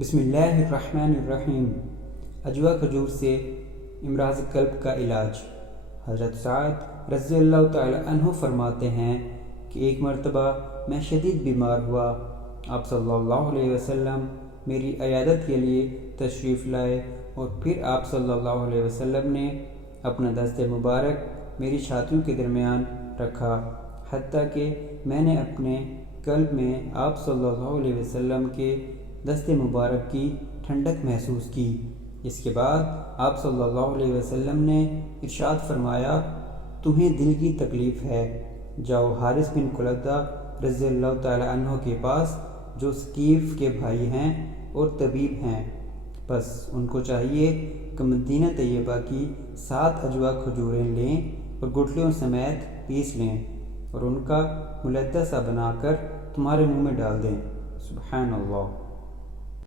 بسم اللہ الرحمن الرحیم۔ اجوا کھجور سے امراض قلب کا علاج۔ حضرت سعد رضی اللہ تعالی عنہ فرماتے ہیں کہ ایک مرتبہ میں شدید بیمار ہوا۔ آپ صلی اللہ علیہ وسلم میری عیادت کے لیے تشریف لائے اور پھر آپ صلی اللہ علیہ وسلم نے اپنا دست مبارک میری چھاتیوں کے درمیان رکھا، حتیٰ کہ میں نے اپنے قلب میں آپ صلی اللہ علیہ وسلم کے دست مبارک کی ٹھنڈک محسوس کی۔ اس کے بعد آپ صلی اللہ علیہ وسلم نے ارشاد فرمایا، تمہیں دل کی تکلیف ہے، جاؤ حارث بن قلدہ رضی اللہ تعالی عنہ کے پاس، جو ثقیف کے بھائی ہیں اور طبیب ہیں۔ بس ان کو چاہیے کہ مدینہ طیبہ کی 7 اجوا کھجوریں لیں اور گٹھلیوں سمیت پیس لیں اور ان کا ملدہ سا بنا کر تمہارے منہ میں ڈال دیں۔ سبحان اللہ۔